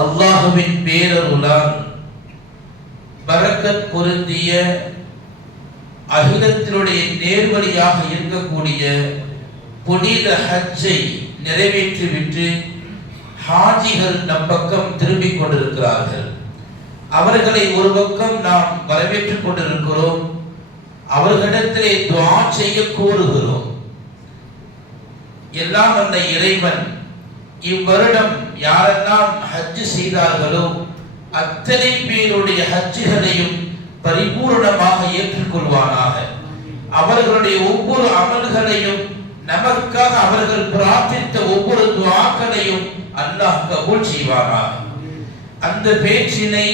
அல்லாஹ்வின் பேரருளால் பரக்கத் பொருந்திய அகிலத்தினுடைய நேர்வழியாக இருக்கக்கூடிய புனித ஹஜ்ஜை நிறைவேற்றிவிட்டு ஹாஜிகள் நம் பக்கம் திரும்பிக் கொண்டிருக்கிறார்கள். அவர்களை ஒரு பக்கம் நாம் வரவேற்றுக் கொண்டிருக்கிறோம், அவர்களிடத்திலே துஆ செய்ய கோருகிறோம். எல்லாம் வல்ல இறைவன் இவ்வருடம் யாரெல்லாம் ஹஜ் செய்தார்களோ அத்தனை பேருடைய ஹஜ்ஜுகளையும் பரிபூர்ணமாக ஏற்றுக்கொள்வானாக. அவர்களுடைய ஒவ்வொரு அமல்களையும், நமக்காக அவர்கள் பிரார்த்தித்த ஒவ்வொரு துஆக்களையும் அல்லாஹ் கபூல் செய்வானாக. அந்த பேச்சினை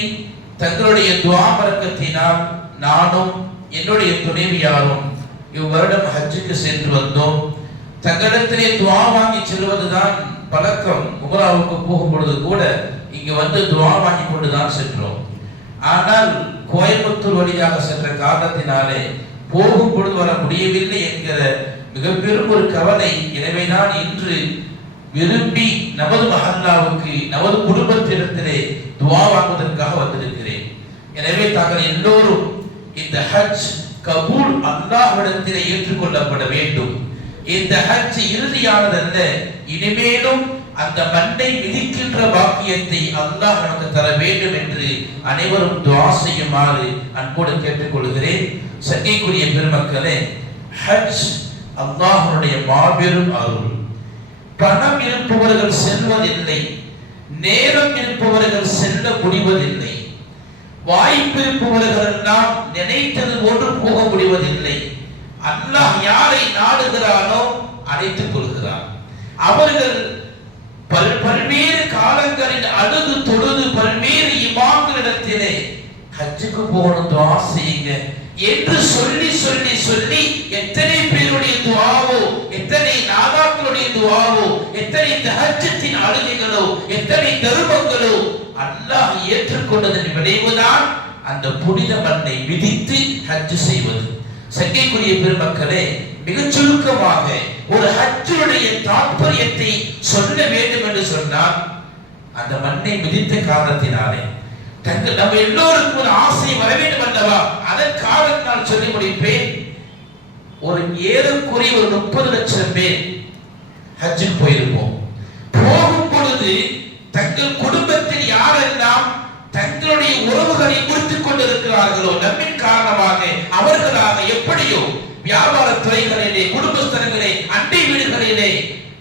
தங்களுடைய துஆ பரக்கத்தினால் நானும் என்னுடைய துணைவியாரும் இவ்வருடம் ஹஜ்ஜுக்கு சென்று வந்தோம். தங்களிடத்திலே துஆ வாங்கி செல்வதுதான் பழக்கம். உம்ராவுக்கு போகும் பொழுது கூட இங்கு வந்து துஆ வாங்கி கொண்டுதான் சென்றோம். ஆனால் கோயம்புத்தூர் வழியாக சென்ற காரணத்தினாலே போகும் பொழுது வர முடியவில்லை என்கிற மிக பெரும் ஒரு கவலை. எனவே நான் இன்று விரும்பி நமது மஹல்லாவுக்கு, நமது குடும்பத்திடத்திலே துஆ வாங்குவதற்காக வந்திருக்கிறேன். எனவே தாங்கள் எல்லோரும் இந்த ஹஜ் கபூல் அல்லாஹ்விடத்திலே ஏற்றுக்கொள்ளப்பட வேண்டும். இந்த ஹஜ் இறுதியானதல்ல, இனிமேலும் அந்த மண்ணை மிதிக்கின்ற பாக்கியத்தை அல்லாஹ் நமக்கு தர வேண்டும் என்று அனைவரும் துஆ செய்யுமாறு அன்போடு கேட்டுக்கொள்கிறேன். சங்கைக்குரிய பெருமக்களே, ஹஜ் அல்லாஹ்வுடைய மாபெரும் அருள். பணம் இருப்பவர்கள் செல்வதில்லை, நேரம் இருப்பவர்கள் செல்ல முடிவதில்லை, வாய்ப்பு இருப்பவர்கள் எல்லாம் நினைத்தது போன்று போக முடிவதில்லை. அல்லாஹ் யாரை நாடுகிறானோ அழைத்துக் கொள்கிறார். அவர்கள் பல்வேறு காலங்களில் அழுது தொழுது பல்வேறு இமாம்களிடத்திலே ஹஜ்ஜுக்கு போகணும், துஆ செய்யுங்க என்று சொல்லி சொல்லி சொல்லி எத்தனை பேருடைய துஆவோ, எத்தனை நாதாக்களுடைய துஆவோ, எத்தனை தஹஜ்ஜத்தின் அழுகைகளோ, எத்தனை தர்மங்களோ அல்லாஹ் ஏற்றுக்கொண்டதன் விளைவுதான் அந்த புனித மண்ணை மிதித்து ஹஜ் செய்வது. சங்கைக்குரிய பெருமக்களே, மிகச் சுருக்கமாக ஒரு ஹஜ்ஜுடைய தாற்பயத்தை சொல்ல வேண்டும் என்று சொன்னால், அந்த மண்ணை மிதித்த காரணத்தினாலே நம்ம எல்லோருக்கும் ஒரு ஆசை வர வேண்டும் அல்லவா? அதற்காக நான் சொல்லி முடிப்பேன். ஒரு ஏறக்குறைய ஒரு 30 லட்சம் பேர் ஹஜ்ஜுக்கு போயிருப்போம். போகும் பொழுது தங்கள் குடும்பத்தில் யாரெல்லாம் தங்களுடைய உறவுகளை குறித்துக் கொண்டிருக்கிறார்களோ, நம்மின் காரணமாக அவர்களாக எப்படியோ வியாபார துறைகளிலே, குடும்பஸ்தலங்களே, அண்டை வீடுகளிலே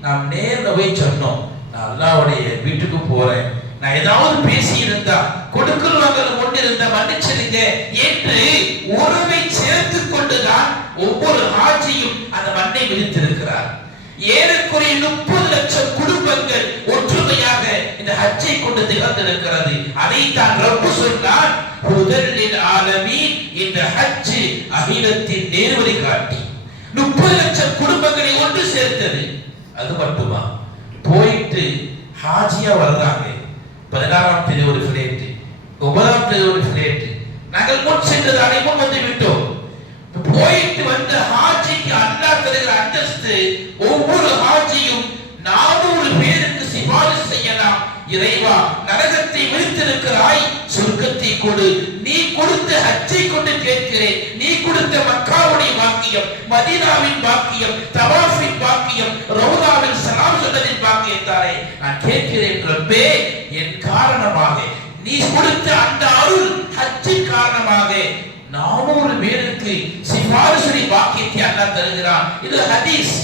நாம் நேர்ல போய் சொன்னோம், நான் அல்லாஹ்வுடைய வீட்டுக்கு போறேன், நான் ஏதாவது பேசி இருந்தா கொடுக்கல் வாங்கல் கொண்டு இருந்த மன்னிச்சிருங்க என்று உறவை சேர்த்துக் கொண்டுதான் ஒவ்வொரு ஹாஜியும் அந்த மண்ணை மிதித்திருக்கிறார். ஏறக்குறைய 30 லட்சம் குடும்பங்கள் ஒற்றுமையாக இந்த ஹஜ்ஜை கொண்டு திகழ்ந்திருக்கிறது. அதைத்தான் ரப்பு சொன்னார், ஹுதல் ஆலமீன், இந்த ஹஜ் அகிலத்தின் நேர்வழி காட்டி 30 லட்சம் குடும்பங்களை ஒன்று சேர்த்தது. அது மட்டுமா, போயிட்டு ஹாஜியா வர்றாங்க. 16ஆம் தேதி ஒரு ஃபிளைட், 9ஆம் தேதி ஒரு ஃபிளைட். நாங்கள் முன் சென்றது அனைவரும் வந்து விட்டோம். போயிட்டு வந்த ஹாஜிக்கு அல்லாஹ் தருகிற அந்தஸ்து, ஒவ்வொரு ஹாஜியும் 400 பேருக்கு சிபாரிசு செய்யலாம். இறைவா, நரகத்தை விழித்திருக்கிறாய், சொர்க்கத்தை கொடு, நீ கொடுத்த ஹஜ்ஜை கொண்டு கேட்கிறேன், நீ கொடுத்த மக்காவுடைய பாக்கியம், மதீனாவின் பாக்கியம், தவாஃபின் பாக்கியம், ரவுதாவில் சலாம் சொன்னதின் பாக்கியம் தானே நான் கேட்கிறேன். ரப்பே, என் காரணமாக நீ கொடுத்த அந்த அருள் ஹஜ்ஜின் காரணமாக 400 பேருக்கு சிபாரிசு பாக்கியத்தை அல்லாஹ் தருகிறான். இது ஹதீஸ்.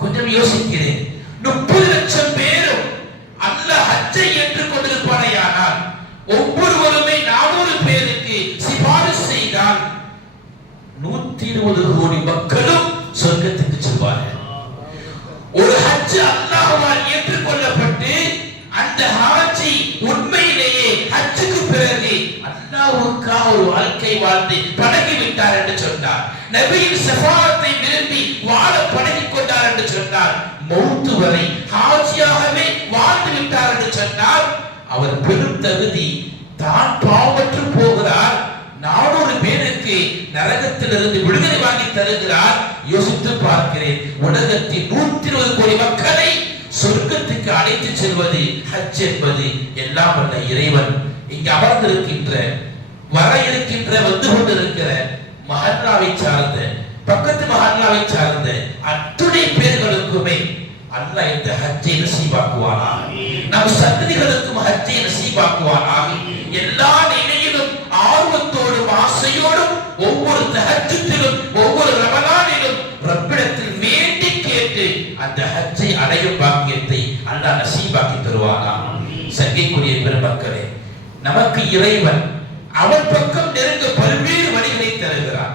கொஞ்சம் யோசிக்கிறேன். 30 லட்சம் பேரும் அல்லாஹ் ஹஜ்ஜை ஏற்றுக்கொண்டிருப்பானேயானால் ஒவ்வொருவருமே 400 பேருக்கு சிபாரிசு செய்தால் 120 கோடி மக்களும் சொர்க்கத்துக்கு செல்வார்கள். ஒரு ஹஜ் அல்லாஹ்வால் ஏற்றுக்கொள்ளப்பட்டு அந்த ஹாஜி உண்மையிலேயே ஹஜ்ஜுக்கு பிறகு அல்லாஹ்வுக்காக ஒரு வாழ்க்கை வாழ்ந்து பழகி விட்டார் என்று சொன்னார். நபியின் ஷஃபாஅத்தை விரும்பி வாழ பழகிக் கொண்டார் என்று சொன்னார். மௌத் வரை ஹாஜியாகவே வாழ்ந்து விட்டார் என்று சொன்னார். அவர் பெரும் தகுதி. தான் பாவமற்று போகிறார், 400 பேருக்கு நரகத்திலிருந்து விடுதலை வாங்கி தருகிறார். யோசித்து பார்க்கிறேன், உலகத்தில் 120 கோடி மக்களை சொர்க்கத்துக்கு அழைத்து செல்வது ஹஜ் என்பது எல்லாம் வல்ல இறைவன் இங்கு அமர்ந்திருக்கின்ற வர இருக்கின்ற வந்து கொண்டிருக்கிற மஹல்லாவை சார்ந்த பக்கத்து மஹல்லாவை சார்ந்த அத்துணை பேர்களுக்குமே அல்லாஹ் இந்த ஹஜ்ஜை நசீபாக்குவானாக. நம் சந்ததிகளுக்கும் ஹஜ்ஜை நசீபாக்குவானாக. எல்லா நிலையிலும் ஆர்வத்தோடும் ஆசையோடும் ஒவ்வொரு தஹஜ்ஜுதிலும் ஒவ்வொரு ரமலானிலும் ரப்பிடத்தில் வேண்டி கேட்டு அந்த ஹஜ்ஜை அடையும் பாக்கியத்தை அல்லாஹ் நசீபாக்கி தருவானாக. சங்கைக்குரிய பெருமக்களே, நமக்கு இறைவன் அவன் பக்கம் நெருங்க பல்வேறு வழிகளை தருகிறான்.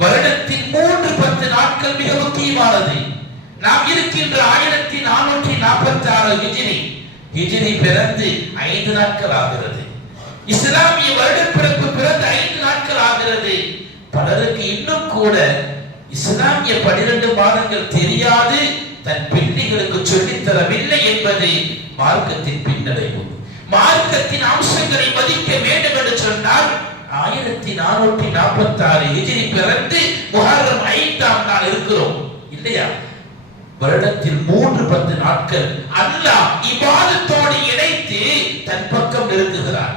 வருடத்தின் 3-10 நாட்கள் மிக முக்கியமானது. நாம் இருக்கின்ற 1446 ஹிஜ்ரி பிறந்து 5 நாட்கள் ஆகிறது. இஸ்லாமிய வருடப்பிறப்பு பிறந்து 5 நாட்கள் ஆகிறது. பலருக்கு இன்னும் கூட இஸ்லாமிய 12 மாதங்கள் தெரியாது, தன் பிள்ளைகளுக்கு சொல்லித் தரவில்லை என்பது மார்க்கத்தின் பின்னடைவு. மார்க்கத்தின் அம்சங்களை மதிக்க வேண்டும் என்று சொன்னால் 1446 ஹிஜ்ரி பிறந்து முஹர்ரம் 5ஆம் நாள் இருக்கிறோம் இல்லையா? வருடத்தில் 3-10 நாட்கள் அல்லாஹ் இபாதத்தோடு இணைத்து தன் பக்கம் நிறுத்துகிறார்.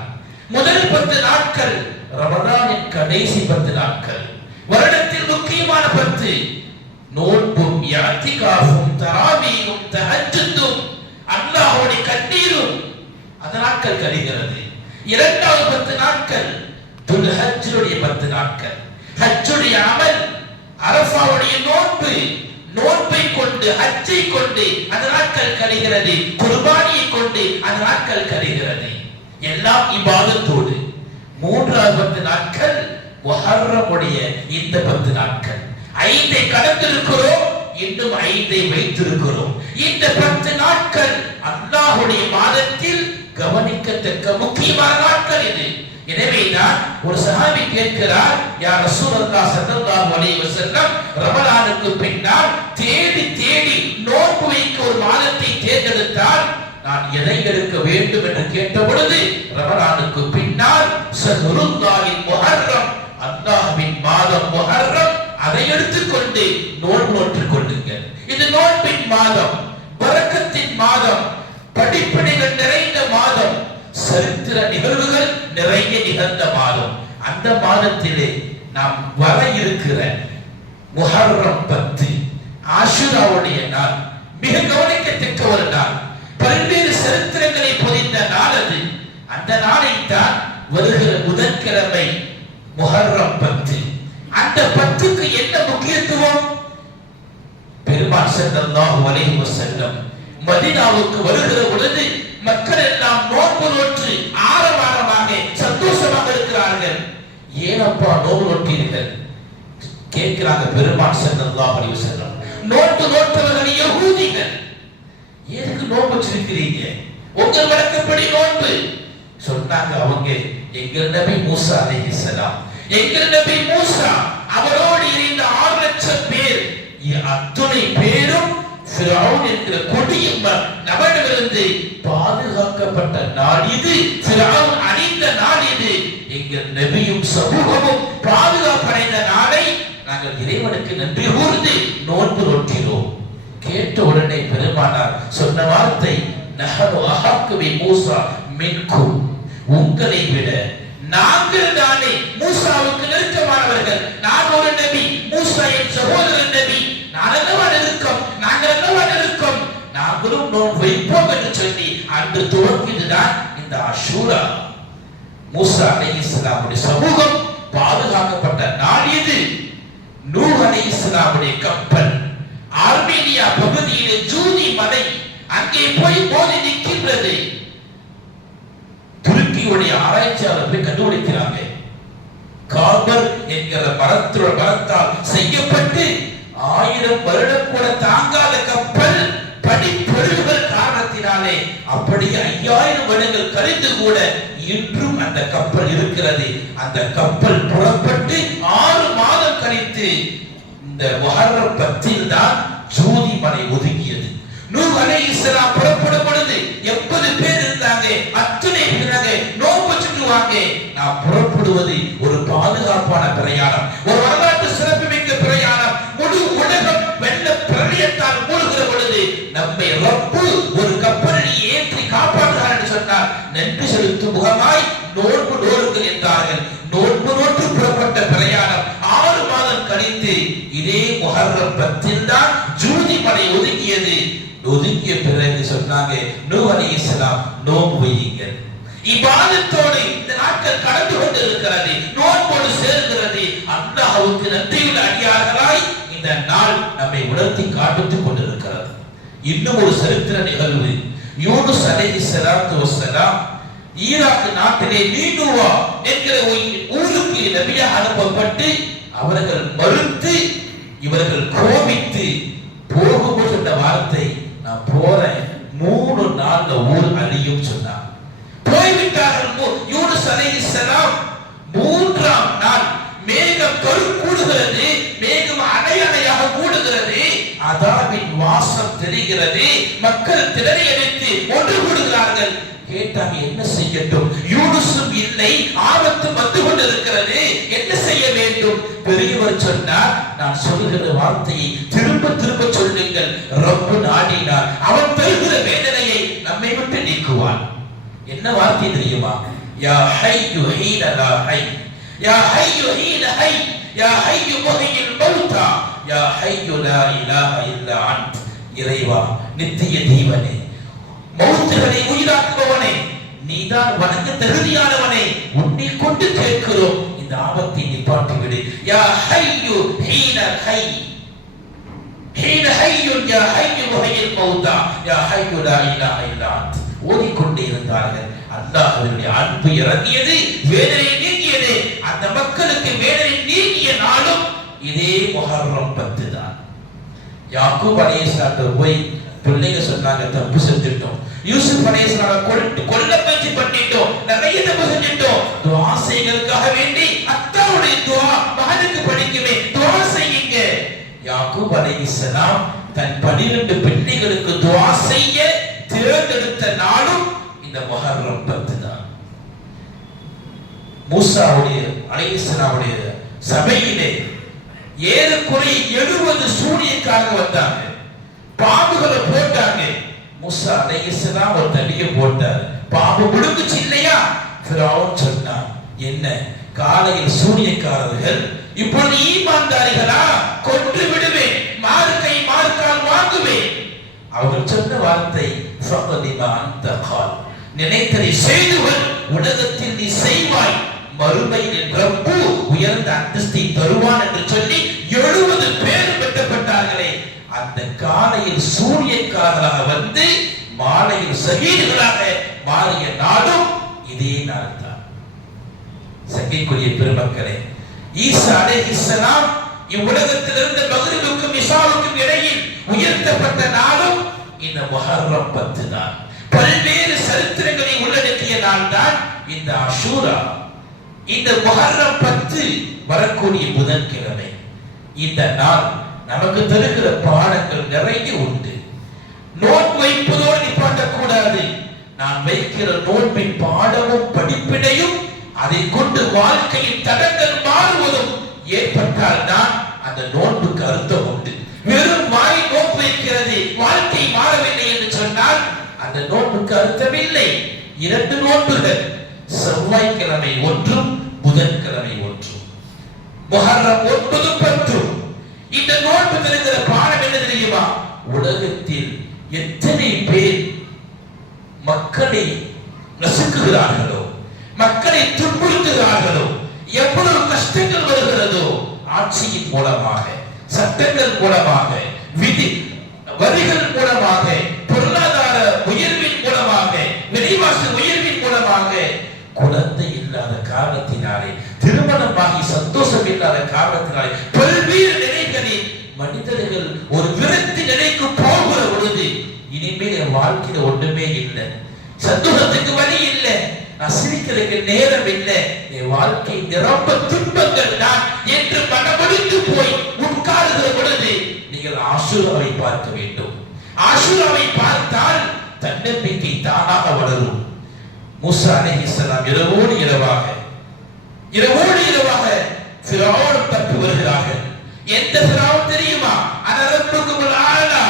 முதல் 10 நாட்கள் ரமதானின் கடைசி 10 நாட்கள், வருடத்தில் முக்கியமான 10. நோன்பும் இஅ்திகாஃபும் தராவீஹும் தஹஜ்ஜுதும் அல்லாஹ்வுடைய கண்ணீரும் அந்த நாட்கள் கழிகிறது. இரண்டாவது 10 நாட்கள் துல்ஹஜ்ஜுடைய 10 நாட்கள், ஹஜ்ஜுடைய அமல், அரஃபாவுடைய நோன்பு, நோன்பை கொண்டு ஹஜ்ஜை கொண்டு அந்த நாட்கள் கழிகிறது. குர்பானியை கொண்டு அந்த நாட்கள் கழிகிறது. எல்லாம் இபாதத்தோடு. மூன்றாவது 10 நாட்கள் முஹர்ரமுடைய இந்த 10 நாட்கள். 5ஐ கடந்திருக்கிறோம், இன்னும் 5ஐ வைத்திருக்கிறோம். இந்த 10 நாட்கள் அல்லாஹ்வுடைய மாதத்தில் கவனிக்கத்தக்க முக்கியமான நாட்கள் இது. எனவேதான் ஒரு சஹாபி கேட்கிறார், யா ரசூலுல்லாஹ் ஸல்லல்லாஹு அலைஹி வஸல்லம், ரமலானுக்கு பின்னால் தேடி தேடி நோன்பு வைக்க ஒரு மாதத்தை தேர்ந்தெடுத்தால் நான் எதை எடுக்க வேண்டும் என்று கேட்ட பொழுது, ரமலானுக்கு பின்னால் ஷஹ்ருல்லாஹில் முஹர்ரம், அல்லாஹ்வின் மாதம் முஹர்ரம், அதை எடுத்துக்கொண்டு நோன்பு நோற்றுக் கொள்ளுங்கள். இது நோன்பின் மாதம், பரக்கத்தின் மாதம், படிப்பினைகள் நிறைந்த மாதம், சரித்திர நிகழ்வுகள் நிறைய நிகழ்ந்த மாதம். அந்த மாதத்திலே நாம் வர இருக்கிற முஹர்ரம் 10 ஆஷுராவுடைய நாள் மிக கவனிக்கத்தக்க ஒரு நாள். பல்வேறு சரித்திரங்களை பொதிந்த நாள் அது. அந்த நாளை தான் வருகிற புதன்கிழமை முஹர்ரம் 10. அந்த 10க்கு என்ன முக்கியத்துவம்? பெருமாள் ஸல்லல்லாஹு அலைஹி வஸல்லம் மதீனாவுக்கு வருகிற பொழுது மக்கள் எல்லாம் நோன்பு நோற்று ஆரவாரமாக சந்தோஷமாக இருக்கிறார்கள். ஏனப்பா நோன்பு நோற்றீர்கள் கேட்கிறாங்க பெருமாள் ஸல்லல்லாஹு அலைஹி வஸல்லம். நோன்பு நோற்றவர்கள் யஹூதிகள். எதுக்கு நோன்பு வச்சிருக்கிறீங்க? உங்கள் வழக்கப்படி நோன்பு சொன்னாங்க. அவங்க எங்கள் நபி மூசா அலைஹிஸ்ஸலாம், எங்கள் நபி மூசா அவரோடு இருந்த 6 லட்சம் பேர், அத்துணை பேரும் ஃபிரௌன் என்கிற கொடிய நபரிடமிருந்து பாதுகாக்கப்பட்ட நாள் இது. ஃபிரௌன் அழிந்த நாள் இது. எங்கள் நபியும் சமூகமும் பாதுகாப்படைந்த நாளை நாங்கள் இறைவனுக்கு நன்றி கூர்ந்து நோன்பு நோக்கிறோம். கேட்ட உடனே பெருமானார் சொன்ன வார்த்தை, நஹனு அஹக்கு பி மூசா மின்கும், உங்களை விட நாங்கள் தானே மூசாவுக்கு நெருக்கமானவர்கள். நான் ஒரு நபி, மூசா என் சகோதரன் நபி, நாங்களும் நோன்பு வைப்போம் என்று சொல்லி அன்று துவங்கியதுதான் இந்த ஆஷூரா. மூசா அலைஹிஸ்ஸலாமுடைய சமூகம் பாதுகாக்கப்பட்ட நாள் இது. நூஹ் அலைஹிஸ்ஸலாமுடைய கப்பல் ஆர்மேனியா பகுதியிலே ஜூதி மலை, அங்கே போய் மோதி நிற்கின்றது. துருக்கியுடைய ஆராய்ச்சியாளர்கள் கண்டுபிடிக்கிறாங்க, காபர் என்கிற மரத்தால் செய்யப்பட்டு 1000 வருடம் கூட தாங்காத கப்பல் படிப்பொருள்கள் காரணத்தினாலே அப்படியே 5000 வருடங்கள் கழிந்து கூட இன்றும் அந்த கப்பல் இருக்கிறது. அந்த கப்பல் புறப்பட்டு 6 மாதம் கழித்து இந்த முஹர்ரம் 10 தான் ஜூதி மலை ஒதுங்கியது. நூஹ் அலைஹிஸ்ஸலாம் புறப்படும் பொழுது 80 பேர் இருந்தாங்க. அத்தனை பேராக நோன்பு வச்சுக்குவாங்க. நான் புறப்படுவது ஒரு பாதுகாப்பான பிரயாணம், ஒரு வரலாற்று சிறப்புமிக்க பிரயாணம். முழு உலகம் வெள்ள பிரளயத்தால் மூழ்கிற பொழுது நம்மை முகமாய் நோன்பு நோருங்கள் என்றார்கள். நோன்பு நோற்று புறப்பட்ட பிரயாணம் 6 மாதம் கழித்து இதே முஹர்ரம் 10 தான் ஜூதி மலை ஒதுங்கியது. ஒதுங்கிய பிறகு சொன்னாங்க, நூஹ் அலைஹிஸ்ஸலாம் நோன்பு வையுங்கள். இபாதத்தோடு இந்த நாட்கள் கடந்து கொண்டிருக்கிறது, நோன்போடு சேர்கிறது. அல்லாஹ்வுக்கு நன்றியுள்ள அடியார்களாய் இந்த நாள் நம்மை உணர்த்தி காட்டுத்துக் கொண்டிருக்கிறது. இன்னும் ஒரு சரித்திர நிகழ்வு. யூனுஸ் அலைஹிஸ்ஸலாத்து வஸ்ஸலாம் ஈராக் நாட்டிலே நீனுவா என்கிற ஊருக்கு நபியாக அனுப்பப்பட்டு அவர்கள் மறுத்து இவர்கள் கோபித்து போகும்போது சொன்ன வார்த்தை, நான் போறேன் 3 நாள்ல ஊர் அழியும் சொன்னார். போய்விட்டார்கள். யூனுஸ் அலைஹிஸ்ஸலாம் 3ஆம் நாள் மேகம் கூடுகிறது, மேகம் அடையாக கூடுகிறது, அதாபின் வாசம் தெரிகிறது. மக்கள் திணறி அடித்து ஒன்று கூடுகிறார்கள். கேட்டாங்க, என்ன செய்யட்டும்? யூனுஸும் இல்லை, ஆபத்து வந்து கொண்டிருக்கிறது, என்ன செய்ய வேண்டும்? பெரியவர் சொன்னார், நான் சொல்லுகிற வார்த்தையை திரும்ப திரும்ப சொல்லுங்கள். ரப்பு நாடினார், அவன் பெறுகிற வேதனையை நம்மை விட்டு நீக்குவான். என்ன வார்த்தை தெரியுமா? யா ஹய்யு ஹீன லா ஹய், யா ஹய்யு ஹீன ஹய், யா ஹய்யு முஹ்யில் மௌதா, யா ஹய்யு லா இலாஹ இல்லா அன்த். இறைவா, நித்திய தேவனே, மௌத்துகளை உயிராக்குபவனே, நீதான் வணங்க தகுதியானவனே, உன்னை கொண்டு கேட்கிறோம், இந்த ஆபத்தை நிப்பாட்டி விடு. யா ஹய்யு ஹீன ஹய், ஹீன ஹய்யு யா ஹய்யு முஹ்யில் மௌதா, யா ஹய்யு லா இலாஹ இல்லா அன்த். ஓதிக்கொண்டே இருந்தார்கள். அல்லாஹ்வுடைய அன்பு இறங்கியது, வேதனை நீங்கியது. அந்த மக்களுக்கு வேதனை நீங்கிய நாளும் இதே முஹர்ரம் 10 தான். யாக்கூப் அலைஹிஸ்ஸலாம் போய் பிள்ளைங்க சொன்னாங்க, தப்பு செஞ்சிட்டோம். யூசுப் அலைஹிஸ்ஸலாம் கொல்ல முயற்சி பண்ணிட்டோம், நிறைய தப்பு செஞ்சிட்டோம். துஆ செய்யுங்களுக்காக வேண்டி அத்தாவுடைய துஆ மகனுக்கு படிக்குமே, துஆ செய்யுங்க. யாக்கூப் அலைஹிஸ்ஸலாம் தன் 12 பிள்ளைகளுக்கு துஆ செய்ய தேர்ந்தெடுத்த நாளும் இந்த முஹர்ரம் 10 தான். மூசாவுடைய அலைஹிஸ்ஸலாமுடைய சபையிலே ஏறக்குறைய 70 சூனியக்காரங்க வந்தாங்க, பாம்புகளை போட்டாங்க. மூசா அலைஹிஸ்ஸலாம் ஒரு தடியை போட்டார், பாம்பு முழுங்குச்சு இல்லையா? ஃபிரௌன் சொன்னான், என்ன காலையில் சூனியக்காரர்கள், இப்பொழுது ஈமான்தாரிகளா? கொன்று விடுவேன், மார்க்கை மார்க்கால் வாங்குவேன். அவர்கள் சொன்ன வார்த்தை, ஃபக்திமா அன்த கால், நினைத்ததை செய்துவன், உலகத்தில் நீ செய்வாய், மறுமையில் ரப்பு உயர்ந்த அந்தஸ்தை தருவான் என்று சொல்லி 70 பேர் வெட்டப்பட்டார்களே. அந்த காலையில் சூரியக்காரர்களாக வந்து மாலையில் ஷஹீதுகளாக மாறிய நாளும் இதே நாள் தான். சங்கைக்குரிய பெருமக்களே, ஈசா அலைஹிஸ்ஸலாம் இவ்வுலகத்திலிருந்து மக்ரிபுக்கும் இஷாவுக்கும் இடையில் உயர்த்தப்பட்ட நாளும் இந்த முஹர்ரம் 10 தான். பல்வேறு சரித்திரங்களை உள்ளடக்கிய நாள் தான் இந்த அஷூரா. இந்த முஹர்ரம் 10 வரக்கூடிய புதன்கிழமை. இந்த நாள் நமக்கு தருகிற பாடங்கள் நிறைய உண்டு. நோன்பு வைப்பதோடு நிப்பாட்டக்கூடாது. நான் வைக்கிற நோன்பின் பாடமும் படிப்பினையும் அதை கொண்டு வாழ்க்கையின் தடங்கள் மாறுவதும் ஏற்பட்டால் தான் அந்த நோன்புக்கு அர்த்தம் உண்டு. வெறும் வாய் நோன்பு வைக்கிறது, வாழ்க்கை மாறவில்லை என்று சொன்னால் அந்த நோன்புக்கு அர்த்தம் இல்லை. 2 நோன்புகள், செவ்வாய்க்கிழமை ஒன்றும் புதன்கிழமை ஒன்றும், முஹர்ரம் 9, 10. இந்த நோன்பு தருகிற பாடம் என்ன தெரியுமா? உலகத்தில் எத்தனை பேர் மக்களை நசுக்குகிறார்களோ, மக்களை துன்புறுத்துகிறார்களோ, எவ்வளவு கஷ்டங்கள் வருகிறதோ, ஆட்சியின் மூலமாக, சட்டங்கள் மூலமாக, விதி வரிகள் மூலமாக, பொருளாதார உயர்வின் மூலமாக, விலைவாசி உயர்வின் மூலமாக, குழந்தை இல்லாத காரணத்தினாலே, திருமணமாகி சந்தோஷம் இல்லாத காரணத்தினாலே, பல்வேறு நிலைகளில் மனிதர்கள் ஒரு விரக்தி நிலைக்கு போகிற பொழுது, இனிமேல் என் வாழ்க்கையில ஒன்றுமே இல்லை, சந்தோஷத்துக்கு வழி இல்லை, நான் சிரிக்கிறதுக்கு நேரம் இல்லை, என் வாழ்க்கை நிரம்ப துன்பங்கள் தான் என்று மனமடித்து போய் உட்காருகிற பொழுது நீங்கள் ஆஷூராவை பார்க்க வேண்டும். ஆஷூராவை பார்த்தால் தன்னம்பிக்கை தானாக வளரும். மூசா அலைஹிஸ்ஸலாம் இரவோடு இரவாக ஃபிரௌன் தப்பி வருகிறார்கள். எந்த ஃபிரௌன் தெரியுமா? அன ரப்புக்குல் ஆலா,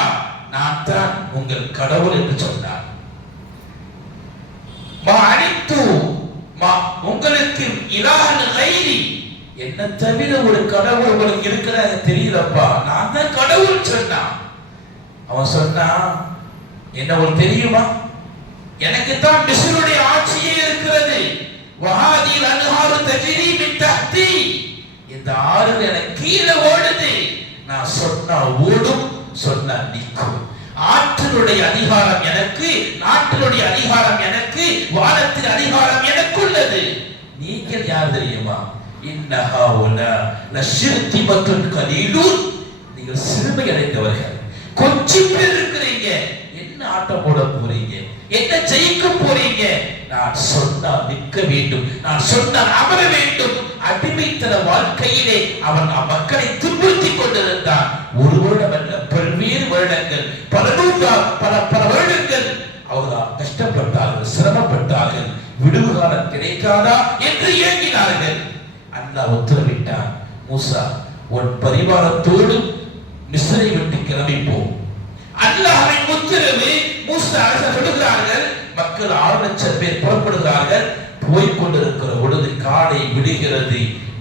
நான் தான் உங்கள் கடவுள் என்று சொன்னார். மா அனித்து இலாஹன் கைரி, என்ன தவிர ஒரு கடவுள் உங்களுக்கு இருக்கிறாங்க தெரியலப்பா, நான் தான் கடவுள் சொன்னான். அவன் சொன்னான், என்ன உங்களுக்கு தெரியுமா, எனக்கு தான் மிஸ்ருடைய ஆட்சியே இருக்கிறது. வஹாதில் அன்ஹாரு தஜ்ரி மின் தஹ்தி, இந்த ஆறு எனக்கு கீழே ஓடுது. நான் சொன்னா ஓடும், சொன்னா நிற்கும். ஆற்றினுடைய அதிகாரம் எனக்கு, நாட்டினுடைய அதிகாரம் எனக்கு, வானத்தின் அதிகாரம் எனக்கு உள்ளது. நீங்கள் யார் தெரியுமா? இன்னஹாவுலா லஷிர்திபத்துன் கலீலுன், நீங்கள் சிறுமை அடைந்தவர்கள், கொஞ்சம் பேர் இருக்கிறீங்க. என்ன ஆட்டம் போட போறீங்க? என்ன ஜெயிக்க போறீங்க? நான் சொன்னால் நிற்க வேண்டும், நான் சொன்னால் அமர வேண்டும். அடிமைத்தன வாழ்க்கையிலே அவன் மக்களை துன்புறுத்தி கொண்டிருந்தான். ஒரு வருடம் அல்ல, பல்வேறு வருடங்கள், பல வருடங்கள் அவர்கள் கஷ்டப்பட்டார்கள், சிரமப்பட்டார்கள். விடுவு காலம் கிடைக்காதா என்று ஏங்கினார்கள். அல்லாஹ் உத்தரவிட்டான், மூசா உன் பரிவாரத்தோடு மிஸ்ரை விட்டு கிளம்பிப்போம். அல்லாஹ்வின் உத்தரவு. மூசா சொல்லுகிறார்கள், மக்கள் 6 லட்சம் பேர் புறப்படுகிறார்கள். போய்கொண்டிருக்கிற பொழுது காலை விடுகிறது.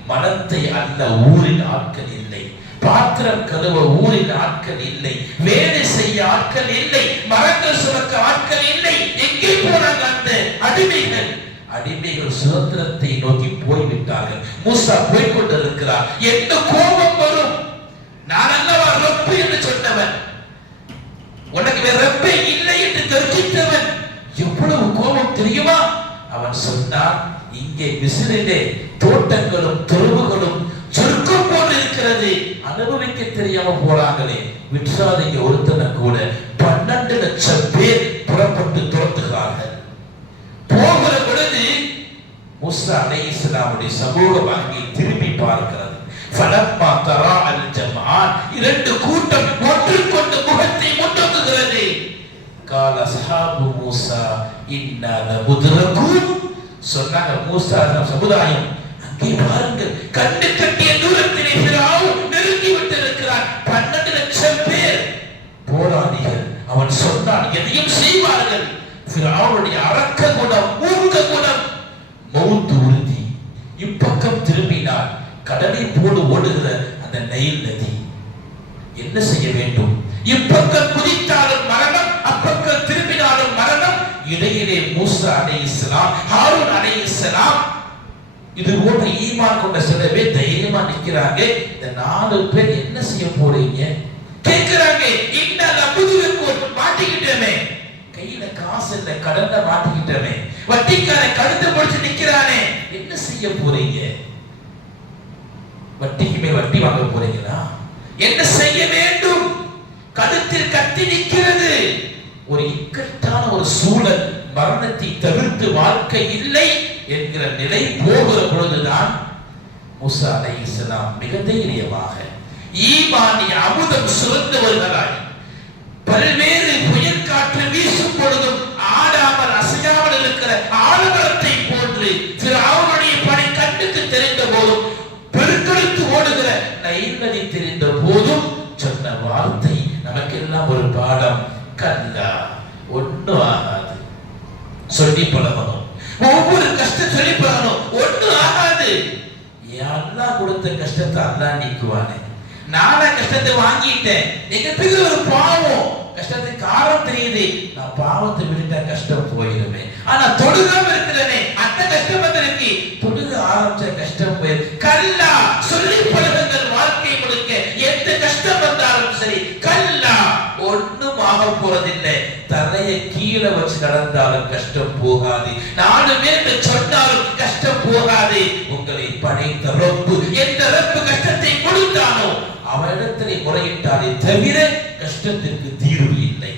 மனத்தை அல்ல ஊரின் ஆட்கள் இல்லை, பாத்திரம் கழுவ ஊரின் ஆட்கள் இல்லை, வேலை செய்ய ஆட்கள் இல்லை, மரங்கள் சுமக்க ஆட்கள் இல்லை. எங்கே போனாங்க அந்த அடிமைகள்? அடிமைகள் சுதந்திரத்தை நோக்கி போய்விட்டார்கள். மூசா போய்கொண்டிருக்கிறார். என்ன கோபம் வரும்? நான் அல்லவா ரப்பு என்று சொன்னவன், உனக்கு வேற ரப்பே இல்லை என்று கர்ஜித்தவன். எவ்வளவு கோபம் தெரியுமா? அவன் சொன்னான், இங்கே மிஸ்ரிலே தோட்டங்களும் துறவுகளும் சொர்க்கம் போல இருக்கிறது, அனுபவிக்க தெரியாம போறாங்களே, விற்றாதீங்க. ஒருத்தனை கூட 12 லட்சம் பேர் புறப்பட்டு துரத்துகிறார்கள். போகிற பொழுது மூசா அலைஹிஸ்ஸலாமுடைய சமூகம் அங்கே திரும்பி பார்க்கிறது. ஃபலம்மா தரா அல் ஜமான், 2 கூட்டம் ஒன்றுக்கொண்டு முகத்தை முன்னோக்குகிறது. கால அஸ்ஹாபு மூசா இன்னா லமுத்ரகூன், சொன்னாங்க மூசா சமுதாயம், அங்கே பாருங்கள், கண்டு கட்டிய தூரத்திலே ஃபிரௌன் நெருங்கி விட்டிருக்கிறான். 12 லட்சம் பேர் போராளிகள். அவன் சொன்னான், எதையும் செய்வார்கள். ஃபிரௌனுடைய அரக்க குணம், மூர்க்க குணம், மௌத் உறுதி. இப்பக்கம் திரும்பினார், கடலை போடு ஓடுகிற அந்த நைல் நதி. என்ன செய்ய வேண்டும்? இப்பக்கம் குதித்தாலும் மரணம், அப்பக்கம் திரும்பினாலும் மரணம். இடையிலே மூசா அலைஹிஸ்ஸலாம், ஹாரூன் அலைஹிஸ்ஸலாம், இது போன்ற ஈமான் கொண்ட சில பேர் தைரியமா நிக்கிறாங்க. இந்த 4 பேர் என்ன செய்ய போறீங்க கேக்குறாங்க. இன்னல புதுவுக்கு மாட்டிக்கிட்டமே, கையில காசு இல்ல, கடன்ல மாட்டிக்கிட்டமே, வட்டிக்காரன் கழுத்தை பிடிச்சு நிக்கிறானே, என்ன செய்ய போறீங்க? வட்டிக்கு மேல் வட்டி வாங்க போறீங்களா? என்ன செய்ய வேண்டும்? கழுத்தில் கத்தி நிற்கிறது. ஒரு இக்கட்டான ஒரு சூழல், மரணத்தை தவிர்த்து வாழ்க்கை இல்லை என்கிற நிலை போகிற பொழுதுதான் மூசா அலைஹிஸ்ஸலாம் மிக தைரியமாக ஈமானிய அமுதம் சுரந்தவர்களாய், பல்வேறு புயல் காற்று வீசும் பொழுதும் ஆடாமல் அசையாமல் இருக்கிற ஆலமரத்தை போன்று ஃபிரௌனுடைய படை கண்ணுக்கு தெரிந்த போதும், பெருக்கெடுத்து ஓடுகிற நைல் நதி தெரிந்த போதும் சொன்ன வார்த்தை நமக்கெல்லாம் ஒரு பாடம். கல்லா, ஒன்றும் ஆகாது, சொல்லி பழகணும். ஒவ்வொரு கஷ்டம் சொல்லி பழகணும், ஒன்றும் ஆகாது. அல்லாஹ் கொடுத்த கஷ்டத்தை அல்லாஹ் நீக்குவானே. நானே கஷ்டத்தை வாங்கிட்டேன், எங்க பெரிய ஒரு பாவம், கஷ்டத்துக்கு காரணம் தெரியுது, நான் பாவத்தை விட்டுட்டா கஷ்டம் போயிடுமே. ஆனா தொழுகாம இருக்கிறனே, அந்த கஷ்டம் வந்திருக்கு, தொழுக ஆரம்பிச்ச கஷ்டம் போயிரு. கல்லா, சொல்லி பழகுங்கள் வாழ்க்கை முழுக்க. எந்த கஷ்டம் வந்தாலும் சரி, கல்லா, ஒண்ணும் ஆக போறதில்லை. தலையை கீழே வச்சு நடந்தாலும் கஷ்டம் போகாது, 4 பேர் சொன்னாலும் கஷ்டம் போகாது. உங்களை படைத்த ரப்பு, எந்த ரப்பு கஷ்டத்தை கொடுத்தானோ அவனிடத்திலே முறையிட்டாலே தவிர கஷ்டத்திற்கு தீர்வு இல்லை.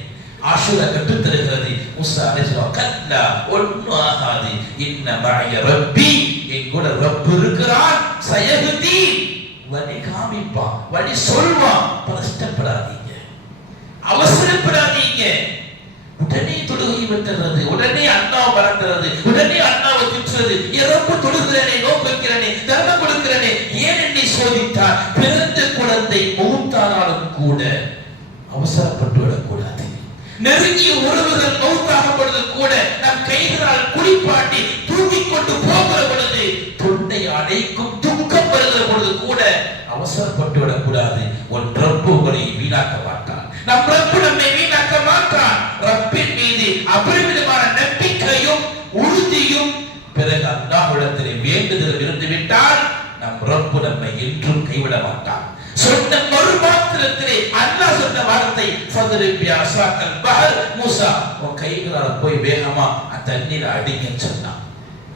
ஆஷூரா கற்றுத் தருகிறது. மூசா அலைஹிஸ்ஸலாம், கல்லா, ஒன்றும் ஆகாது, இன்ன மஅய ரப்பி, என் கூட ரப்பு இருக்கிறான், சயஹ்தி, வழி காமிப்பான், வழி சொல்வான். கஷ்டப்படாதீங்க, அவசரப்படாதீங்க. உடனே தொழுகை விட்டுறது, உடனே அண்ணாவை மறந்துறது, உடனே அண்ணாவை திட்டுறது, எதற்கு தொழுகிறேனே, நோக்கு வைக்கிறேனே, தர்மம் கொடுக்கிறேனே, ஏன் என்னை சோதித்தார்? பிறந்த குழந்தை மௌத்தானாலும் கூட அவசரப்பட்டு விடக்கூடாது. நெருங்கிய உறவுகள் மௌத்தாகும் பொழுது கூட நம் கைகளால் குளிப்பாட்டி தூக்கிக் கொண்டு போகிற பொழுது ஆசைப்பட்டு விடக்கூடாது. உன் ரப்பு உங்களை வீணாக்க மாட்டான். நம் ரப்பு நம்மை வீணாக்க மாட்டான். ரப்பின் மீது அபரிமிதமான நம்பிக்கையும் உறுதியும் பிறகு அல்லாஹ்விடத்திலே வேண்டுதல் இருந்து விட்டால் நம் ரப்பு நம்மை என்றும் கைவிட மாட்டான். சொன்ன மறுமாத்திரத்திலே அல்லாஹ் சொன்ன வார்த்தை ஃபத்ரிபியா சாக்கல் பஹர் மூசா உன் கைகளால போய் வேகமா அந்த தண்ணீரை அடிங்கன்னு சொன்னான்.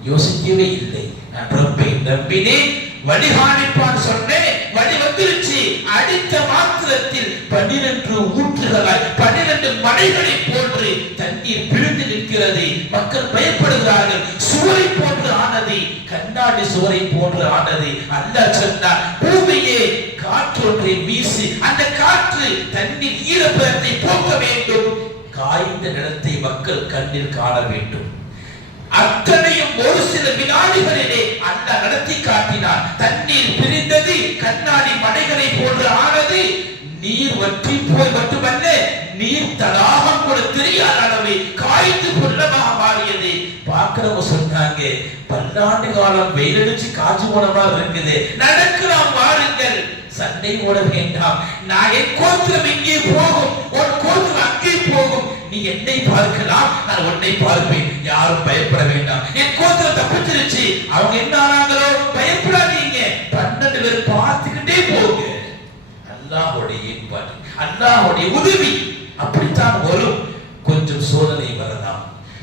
யோசிக்கவே இல்லை. நான் ரப்பை நம்பினேன், வழிகாணிப்பான் சொன்னேன், வழி வந்துருச்சு. அடித்த மாத்திரத்தில் 12 ஊற்றுகளாய் 12 மலைகளை போன்று தண்ணீர் பிழிந்து நிற்கிறது. மக்கள் பயப்படுகிறார்கள். சுவரை போன்று ஆனது, கண்ணாடி சுவரை போன்று ஆனது. அல்லாஹ் சொன்னார், பூமியே காற்றொன்றை வீசி, அந்த காற்று தண்ணீர் ஈரப்பதத்தை போக்க வேண்டும். காய்ந்த நிலத்தை மக்கள் கண்ணில் காண வேண்டும். அத்தனையும் ஒரு சில வினாடிகளிலே அல்லாஹ் நடத்தி காட்டினார். தண்ணீர் பிரிந்தது, கண்ணாடி மலைகளை போன்று ஆனது. நீர் வற்றி போய் மட்டுமல்ல, நீர் தடாகம் கூட தெரியாத அளவு காய்ந்து கொள்ளமாக மாறியது. பார்க்கிறவங்க சொன்னாங்க, 12 ஆண்டு காலம் வெயிலடிச்சு காய்ச்சி போன மாதிரி இருக்குது, நடக்கலாம் வாருங்கள். சண்டை போட வேண்டாம். நான் என் கோத்திரம் இங்கே போகும், உன் கோத்திரம் அங்கே போகும். நீ என்னை பார்க்கலாம், நான் உன்னை பார்ப்பேன். யாரும் பயப்பட வேண்டாம். என் கோத்திரம் தப்பிச்சிருச்சு, அவங்க என்ன ஆனாங்களோ பயப்படாதீங்க. 12 பேர் பார்த்துக்கிட்டே போங்க. அல்லாஹ்வுடைய ஏற்பாடு, அல்லாஹ்வுடைய உதவி அப்படித்தான் வரும். கொஞ்சம் சோதனை வரலாம்,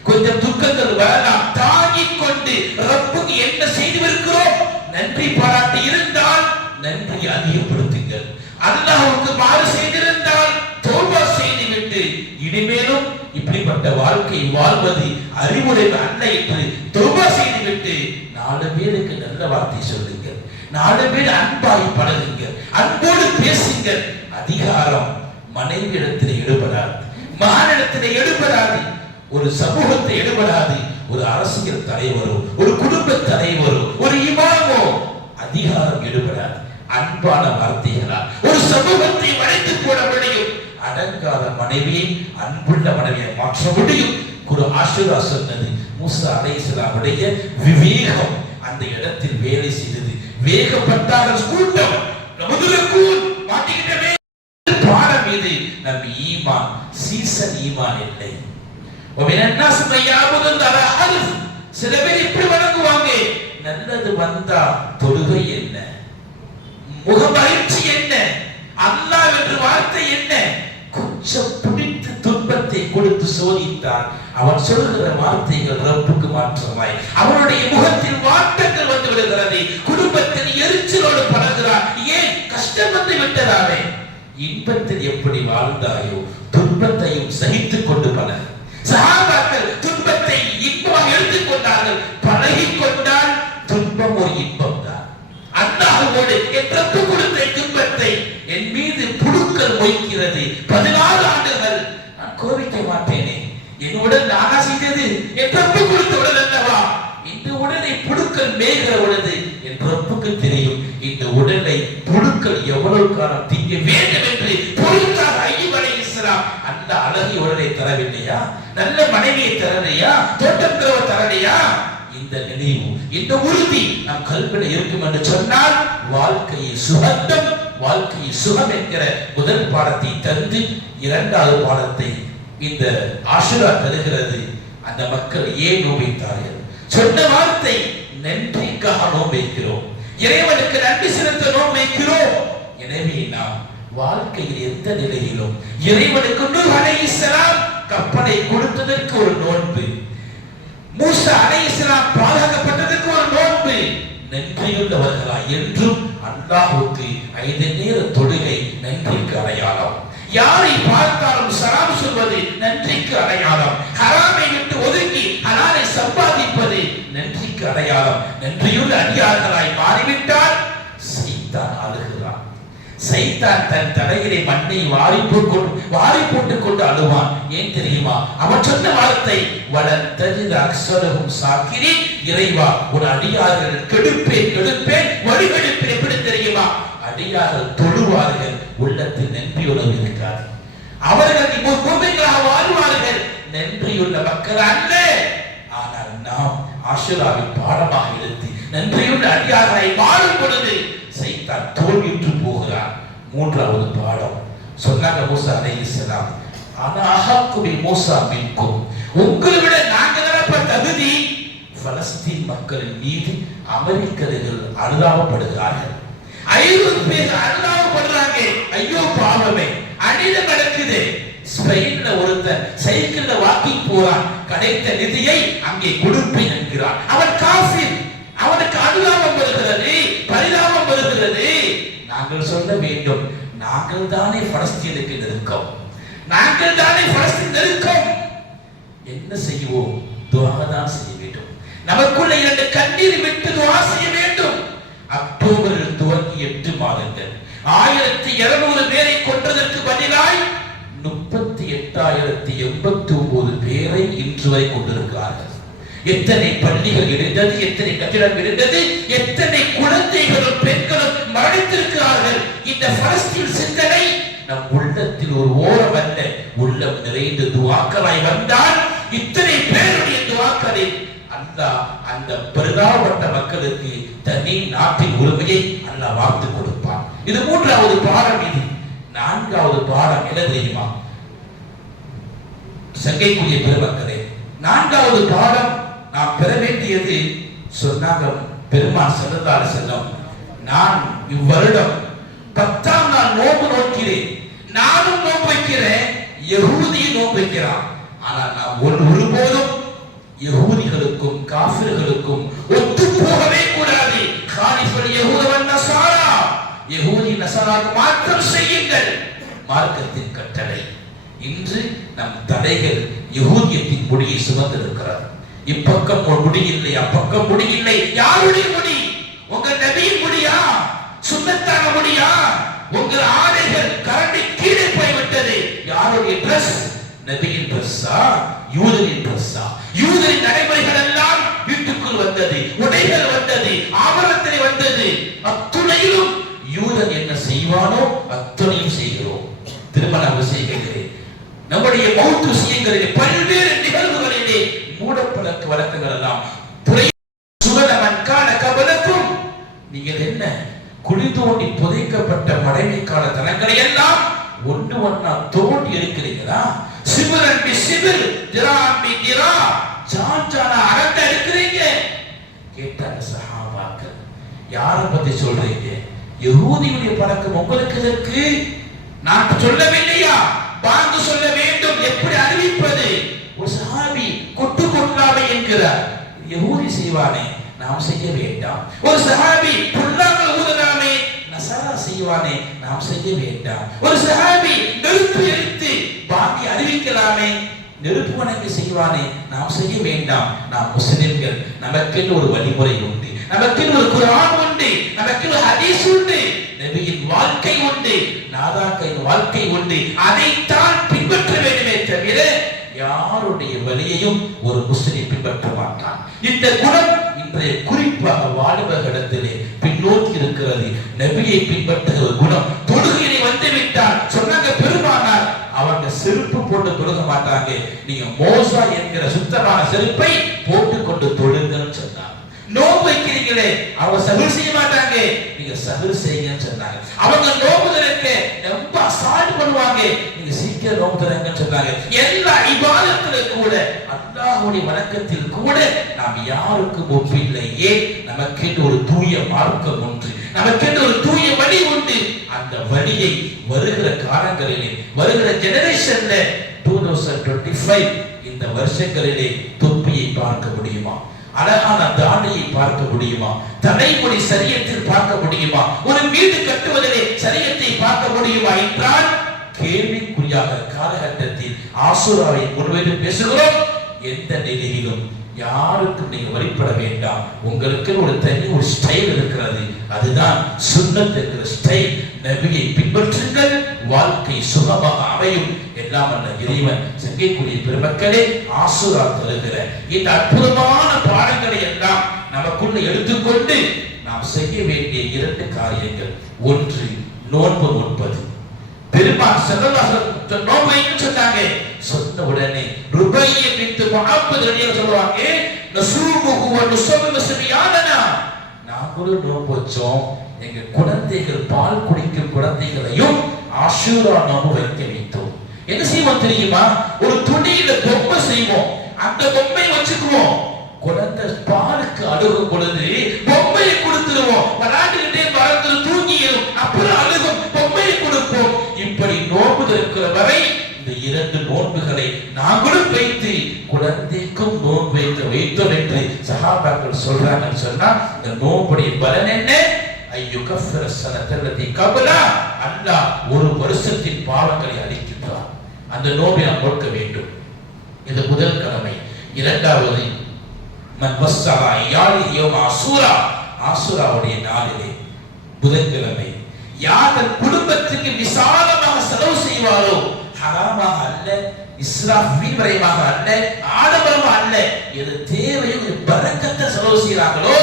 கொஞ்சம் துக்கங்கள் வரலாம். தாங்கிக் கொண்டு ரப்புக்கு என்ன செய்திருக்கிறோம் நன்றி பாராட்டி இருந்தால் நன்றி அதிகப்படுத்துங்கள். அல்லாஹ்வுக்கு மாறு செய்திருந்தால் தௌபா செய்துவிட்டு இனிமேலும் இப்படிப்பட்ட வாழ்க்கை வாழ்வது அறிவுரை அல்ல என்று தௌபா செய்துவிட்டு 4 பேருக்கு நல்ல வார்த்தை சொல்லுங்கள். 4 பேர் அன்பாய் பழகுங்கள், அன்போடு பேசுங்கள். அதிகாரம் மனைவியிடத்தில் ஈடுபடாது, மகனிடத்தில் ஈடுபடாது, ஒரு சமூகத்தை ஈடுபடாது. ஒரு அரசியல் தலைவரோ, ஒரு குடும்ப தலைவரோ, ஒரு இமாமோ அதிகாரம் ஈடுபடாது. அன்பான வார்த்தைகளால் ஒரு சமூகத்தை வளைத்து போட முடியும். அடங்காத மனைவியை அன்புள்ள மனைவியை மாற்ற முடியும். குரு ஆஷுரா சொன்னது மூசா அலைஹிஸ்ஸலாமுடைய விவேகம் அந்த இடத்தில் வேலை செய்தது. வேகப்பட்டார்கள் கூட்டம், முதலுக்குள் மாட்டிக்கிட்டவே. பாடம் இது நம் ஈமான் சீசன் ஈமான் இல்லை. சில பேர் இப்படி வணங்குவாங்க. நல்லது வந்தா தொழுகை என்ன, முகமகிழ்ச்சி என்ன, அல்லாஹ் என்ற வார்த்தை என்ன, கொஞ்சம் பிடித்து துன்பத்தை கொடுத்து சோதித்தார். அவன் சொல்லுகிற வார்த்தைகள் ரப்புக்கு மாற்றமாய் அவனுடைய முகத்தில் வாட்டங்கள் வந்து விடுகிறது. குடும்பத்தில் எரிச்சலோடு பழகிறார். ஏன்? கஷ்டம் வந்து விட்டதாவே. இன்பத்தில் எப்படி வாழ்ந்தாயோ துன்பத்தையும் சகித்துக் கொண்டு பழகு. சஹாபாக்கள் துன்பத்தை இன்பமாக எடுத்துக் கொண்டார்கள். பழகிக் கொண்டால் துன்பம் ஒரு இன்பம் தான். அல்லாஹ்வோடு என் ரப்பு கொடுத்த துன்பத்தை என் மீது புழுக்கள் மொய்க்கிறது. 14 ஆண்டுகள் நான் கோபிக்க மாட்டேனே. என் உடல் நானா செய்தது, என் ரப்பு கொடுத்த உடல் அல்லவா? இந்த உடலை புழுக்கள் மேய்கிற பொழுது என் ரப்புக்கு தெரியும் இந்த உடலை புழுக்கள் எவ்வளவு காலம் திங்க வேண்டும் என்று பொறுத்தார். ஐயூப் அலைஹிஸ்ஸலாம் அந்த அழகிய உடலை தரவில்லையா? நல்ல மனைவியை தரலையா? தோட்டம் தரலையா? இந்த நினைவு, இந்த உறுதி நம் கல்வில இருக்கும் என்று சொன்னால் வாழ்க்கையில் சுகந்தம், வாழ்க்கையில் சுகம் என்கிற முதல் பாடத்தை தந்து 2வது பாடத்தை இந்த ஆஷுரா தருகிறது. அந்த மக்கள் ஏன் நோய்த்தார்கள்? சொன்ன வார்த்தை நன்றிக்காக நோய்க்கிறோம், இறைவனுக்கு நன்றி செலுத்த நோய்க்கிறோம். எனவே நாம் வாழ்க்கையில் எந்த நிலையிலும் இறைவனுக்கு நூஹ் அலைஹிஸ்ஸலாம் கப்பலை கொடுத்ததற்கு ஒரு நோன்பு, மூசா அலைஹிஸ்ஸலாம் பாதுகாக்கப்பட்டதற்கு ஒரு நோன்பு. நன்றியுள்ளவர்களாய் என்றும் அல்லாஹ்வுக்கு 5 நேர தொழுகை நன்றிக்கு அடையாளம். யாரை பார்த்தாலும் சலாம் சொல்வது நன்றிக்கு அடையாளம். ஹராமை விட்டு ஒதுங்கி ஹலாலை சம்பாதிப்பது நன்றிக்கு அடையாளம். நன்றியுள்ள அடியார்களாய் மாறிவிட்டால் சைத்தான் அழுகிறான். சைத்தான் தன் தலையிலே மண்ணை வாரி போட்டுக் கொண்டு அழுவான். ஏன் தெரியுமா? அவன் சொன்ன வார்த்தை வலன் தஜித அக்ஸரஹும் ஷாக்கிரீன். இறைவா, உன் அடியார்கள் கெடுப்பேன் வழிகெடுப்பேன். எப்படி தெரியுமா? அடியார்கள் தொழுவார்கள், உள்ளத்தில் நன்றியுணர்வு இருக்காது. அவர்கள் பூமிகளாக வாழ்வார்கள், நன்றியுள்ள மக்கள் அல்ல. ஆனால் நாம் ஆஷுராவின் பாடமாக எடுத்து நன்றியுள்ள அடியார்களை வாழும் பொழுது சைத்தான் தோல்வியுற்று போகிறான். மூன்றாவது பாடம் சொன்னாங்க மூசா அலைஹிஸ்ஸலாம், ஆனா அஹக்கு மூசா மின்கும், உங்களை விட நாங்க நிரப்ப தகுதி. பலஸ்தீன் மக்களின் மீது அமெரிக்கர்கள் அனுதாபப்படுகிறார்கள், 50 பேர் அனுதாபப்படுறாங்க. ஐயோ பாவமே, அநிதம் நடக்குது. ஸ்பெயின்ல ஒருத்தர் சைக்கிள்ல வாக்கிங் போறான், கிடைத்த நிதியை அங்கே கொடுப்பேன் என்கிறான். அவன் காஃபிர், அவனுக்கு அனுதாபம் வருகிறது, பரிதாபம் வருகிறது. நாங்கள் சொல்ல வேண்டும், நாங்கள் தானே பலஸ்தீனுக்கு நெருக்கம், நாங்கள் தானே பலஸ்தீன் நெருக்கம். என்ன செய்வோம்? துஆ தான் செய்ய வேண்டும். நமக்குள்ள 2 கண்ணீர் விட்டு துஆ செய்ய வேண்டும். அக்டோபரில் துவங்கி 8 மாதங்கள் 1200 பேரை கொன்றதற்கு பதிலாய் 38,089 பேரை இன்று வரை கொண்டிருக்கிறார்கள். எத்தனை பள்ளிகள் இடிந்தது, எத்தனை கட்டிடம் இடிந்தது, எத்தனை குழந்தைகளும் பெண்களும் மரணித்திருக்கிறார்கள். இந்த பலஸ்தீன் சிந்தனை நம் உள்ளத்தில் ஒரு ஓரம் அல்ல, உள்ளம் நிறைந்து துஆக்களாய் வந்தால் இத்தனை பேருடைய துஆக்களில் அல்லாஹ் அந்த பரிதாபப்பட்ட மக்களுக்கு தனி நாட்டின் உரிமையை அல்லாஹ் வார்த்து கொடுப்பான். இது மூன்றாவது பாடம். இது நான்காவது பாடம் என்ன தெரியுமா சங்கைக்குரிய பெருமக்களே? நான்காவது பாடம் நாம் பெற வேண்டியது, சொன்னாங்க பெருமான் ஸல்லல்லாஹு அலைஹி வஸல்லம், நான் இவ்வருடம் 10ஆம் நாள் நோன்பு நோக்கிறேன், நானும் நோன்பு வைக்கிறேன், யஹூதியும் நோன்பு வைக்கிறான். ஆனால் நான் ஒருபோதும் யஹூதிகளுக்கும் காஃபிர்களுக்கும் ஒத்து போகவே கூடாது. காலிஃபல் யஹூத வன் நஸாரா, யஹூதி நஸாராக்கு மாற்றம் செய்யுங்கள், மார்க்கத்தின் கட்டளை. இன்று நம் தலைகள் யஹூதியத்தின் முடியை சுமந்திருக்கிறது. இப்பக்கம் முடி இல்லை, அப்பக்கம் முடி இல்லை. யாருடைய முடி? உங்க நபியின் முடியா? சுன்னத்தான முடியா? உங்கள் ஆடைகள் கரண்டி கீழே போய்விட்டது. யாருடைய டிரஸ்? நபியின் டிரஸ்ஸா? யூதரின் டிரஸ்ஸா? யூதரின் நடைமுறைகள் எல்லாம் வீட்டுக்குள் வந்தது, உடைகள் வந்தது, ஆபரணத்திலே வந்தது. அத்துணையிலும் யூதன் என்ன செய்வானோ அத்துணையும் செய்கிறோம். திருமண விஷயங்களிலே, நம்முடைய மௌத் விஷயங்களிலே, பல்வேறு நிகழ்வுகளிலே மூடப்பழக்க வழக்கங்கள் எல்லாம் கபலக்கும். நீங்கள் என்ன குழி தோண்டி புதைக்கப்பட்ட மடைமை கால தனங்களை எல்லாம் ஒன்று ஒன்னா தோண்டி இருக்கிறீங்களா? சிபிரன் பி சிபிர், திரான் பி திரா, ஜான் ஜானா அகட்ட இருக்கிறீங்க. கேட்டாங்க சஹாபாக்கள், யாரை பத்தி சொல்றீங்க? யஹூதியுடைய பழக்கம் உங்களுக்கு எதற்கு? நான் சொல்லவில்லையா? பாங்கு சொல்ல வேண்டும், எப்படி அறிவிப்பது? ஒரு சஹாபி கொட்டு கொட்டாவை என்கிறார், யஹூதி செய்வானே, நாம் செய்ய வேண்டாம். ஒரு சஹாபி புல்லாமல் ஊதலாமே, நஸாரா செய்வானே, நாம் செய்ய வேண்டாம். ஒரு சஹாபி நெருப்பு எரித்து பாங்கி அறிவிக்கலாமே, நெருப்பு வணங்கி செய்வானே, நாம் செய்ய வேண்டாம். நாம் முஸ்லிம்கள், நமக்கென்று ஒரு வழிமுறை உண்டு, நமக்கென்று ஒரு குர்ஆன் உண்டு, நமக்கென்று ஒரு ஹதீஸ் உண்டு, நபியின் வாழ்க்கை உண்டு, நாதாக்களின் வாழ்க்கை உண்டு. அதைத்தான் பின்பற்ற வேண்டுமே தவிர யாருடைய வழியையும் ஒரு முஸ்லிம் பின்பற்ற மாட்டான். இந்த குணம் இன்றைய குறிப்பாக வாலிபர்களிடத்திலே பின்னோக்கி இருக்கிறது. நபியை பின்பற்றுகிற குணம் தொழுகையிலே வந்துவிட்டால் சொன்னாங்க பெருமானார், அவங்க செருப்பு போட்டு தொழுக மாட்டாங்க, நீங்க மோசா என்கிற சுத்தமான செருப்பை போட்டுக்கொண்டு தொழுங்கன்னு சொன்னாங்க. நோன்பு வைக்கிறீங்களே, அவங்க சஹர் செய்ய மாட்டாங்க, நீங்க சஹர் செய்யுங்கன்னு சொன்னாங்க. அவங்க நோன்பு திறக்க ரொம்ப அசால்ட் பண்ணுவாங்க, நீங்க சீக்கிரம் நோன்பு திறங்கன்னு சொன்னாங்க. எல்லா இபாதத்திலே கூட, அல்லாஹ்வுடைய வணக்கத்தில் கூட நாம் யாருக்கும் ஒப்பில்லை. ஏன்? நமக்கென்று ஒரு தூய மார்க்கம் உண்டு, நமக்கென்று ஒரு தூய வழி உண்டு. அந்த வழியை வருகிற காலங்களிலே, வருகிற ஜெனரேஷன்ல 2025 இந்த வருஷங்களிலே தொப்பியை பார்க்க முடியுமா? அழகான தாடியை பார்க்க முடியுமா? தலைமுடி சரியத்தில் பார்க்க முடியுமா? ஒரு வீடு கட்டுவதிலே சரியத்தை பார்க்க முடியுமா என்றால் கேள்விக்குறியாக காலகட்டத்தில் ஆசுராவை முன்வைத்து பேசுகிறோம். எந்த நிலையிலும் யாருக்கும் நீங்க வழிபட வேண்டாம். உங்களுக்கு ஒரு தனி ஒரு ஸ்டைல் இருக்கிறது, அதுதான் சுன்னத் என்கிற ஸ்டைல். நபியை பின்பற்றுங்கள், வாழ்க்கை சுகமாக அமையும். எல்லாம் அல்ல இறைவன் சங்கைக்குரிய பெருமக்களே, ஆசுரா தருகிற இந்த அற்புதமான பாடங்களை எல்லாம் நமக்குள்ள எடுத்துக்கொண்டு நாம் செய்ய வேண்டிய 2 காரியங்கள். ஒன்று, நோன்பு நோற்பது. பெருமான் ஸல்லல்லாஹு அலைஹி வஸல்லம் நோன்பை சொன்னாங்க. சொன்ன உடனே ருபைய பின்த் முஹம்மது ரலியல்லாஹு சொல்வாங்க, நஸூமுஹு வ நுஸம்மு சுபியானனா, நாங்களும் நோன்பு வச்சோம், எங்க குழந்தைகள் பால் குடிக்கும் குழந்தைகளையும் ஆஷூரா நோன்பு வைக்க வைத்தோம். என்ன செய்வோம் தெரியுமா? ஒரு துணியில பொம்மை செய்வோம், அந்த பொம்மை வச்சுக்குவோம். குழந்தை பாலுக்கு அழுகும் பொழுது பொம்மையை கொடுத்துருவோம், விளையாண்டுகிட்டே மறந்து தூங்கிடும், அப்புறம் அழுகும், பொம்மையை கொடுப்போம். இப்படி நோன்பு இருக்கிற வரை இந்த 2 நோன்புகளை நாங்களும் வைத்து குழந்தைக்கும் நோன்பு வைத்து வைத்தோம் என்று சஹாபாக்கள் சொல்றாங்கன்னு சொன்னா, இந்த நோன்புடைய பலன் என்ன? ஐயுகஃபிர ஸனத்தல்லதி கபலா, அல்லாஹ் ஒரு வருஷத்தின் பாவங்களை அழிக்கின்றார். அந்த நோன்பை நாம் நோக்க வேண்டும். இது முதல் கடமை. இரண்டாவது, மன் வஸ்ஸா யாலி யௌம ஆஷூரா, ஆஷூராவுடைய நாளிலே புதன்கிழமை யார் தன் குடும்பத்துக்கு விசாலமாக செலவு செய்வாரோ, ஹராமாக அல்ல, இஸ்ராஃப் வீண்விரயமாக அல்ல, ஆடம்பரமாக அல்ல, எது தேவையோ பரக்கத்தை செலவு செய்கிறார்களோ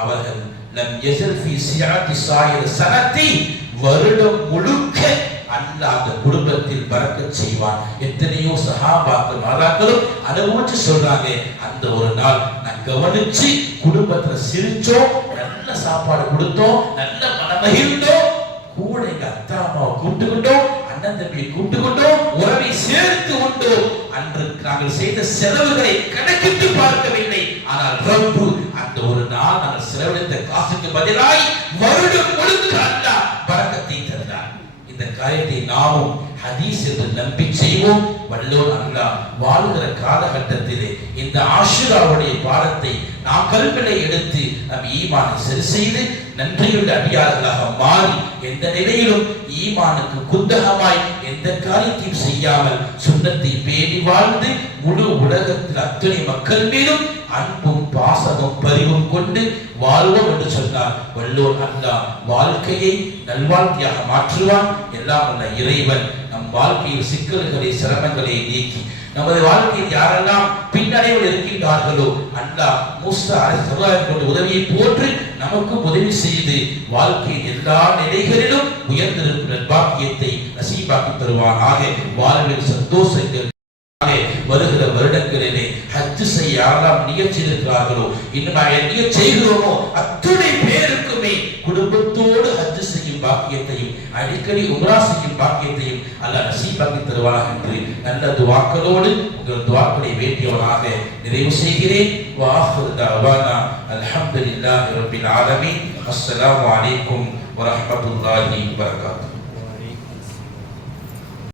அவர்கள் லம் யஸல் ஃபீ சியாத்தி ஸாயிர் ஸனத்தி, வருடம் முழுக்க அல்லாஹ் அந்த குடும்பத்தில் பரக்கத் செய்வான். எத்தனையோ சஹாபாக்கள் மாதாக்களும் அனுபவிச்சு சொல்றாங்க, அந்த ஒரு நாள் நான் கவனிச்சு குடும்பத்துல சிரிச்சோம், நல்ல சாப்பாடு கொடுத்தோம், நல்ல மனமகிழ்ந்தோம், கூட எங்க அத்தா அம்மாவை கூப்பிட்டுக்கிட்டோம், அண்ணன் தம்பியை கூப்பிட்டுக்கிட்டோம், உறவை சேர்த்து உண்டோம். அன்று நாங்கள் செய்த செலவுகளை கணக்கிட்டு பார்க்கவில்லை. ஆனால் ரப்பு அந்த ஒரு நாள் நாங்கள் செலவழித்த காசுக்கு பதிலாய் வருடம் முழுக்க அல்லாஹ் பரக்கத்தை தந்தார். இந்த காரியத்தை நாமும் ஹதீஸ் என்று நம்பி செய்வோம். வல்லோன் அல்லாஹ் வாழ்கிற காலகட்டத்திலே இந்த ஆஷுராவுடைய பாடத்தை நாம் கல்விலை எடுத்து நம் ஈமானை சரி செய்து நன்றியுள்ள அடியார்களாக மாறி எந்த நிலையிலும் ஈமானுக்கு குந்தகமாய் எந்த காரியத்தையும் செய்யாமல் சுன்னத்தை பேணி வாழ்ந்து முழு உலகத்தில் அத்தனை மக்கள் மீதும் அன்பும் பாசமும் பரிவும் கொண்டு வாழ்வோம் என்று சொன்னார். வல்லோர் அல்லாஹ் வாழ்க்கையை நல்வாழ்க்கையாக மாற்றுவான். எல்லாம் வல்ல இறைவன் நம் வாழ்க்கையில் சிக்கல்களை சிரமங்களை நீக்கி நமது வாழ்க்கையில் யாரெல்லாம் பின்னடைவில் இருக்கின்றார்களோ அல்லாஹ் மூசா அலைஹிஸ்ஸலாம் கொண்டு உதவியை போன்று நமக்கு உதவி செய்து வாழ்க்கையின் எல்லா நிலைகளிலும் உயர்ந்திருக்கிற பாக்கியத்தை நசீபாக்கி தருவானாக. வாழ்வில் சந்தோஷங்கள் வருகிற வருடங்களிலே ஹஜ் செய்ய யாரெல்லாம் நியத் இருக்கிறார்களோ, இன்னும் நியத் செய்கிறோமோ அத்துணை பேருக்குமே குடும்பத்தோடு ஹஜ் செய்யும் பாக்கியத்தையும் அடிக்கடி உம்ரா செய்யும் பாக்கியத்தையும் அல்லாஹ் நசீபாக்கி தருவானாக என்று நல்ல துஆக்களோடு உங்கள் துஆக்களை வேண்டியவனாக நிறைவு செய்கிறேன். வஆஹிரு தஅவானா அல்ஹம்துலில்லாஹி ரப்பில் ஆலமீன். அஸ்ஸலாமு அலைக்கும் வரஹ்மத்துல்லாஹி வபரகாத்துஹு.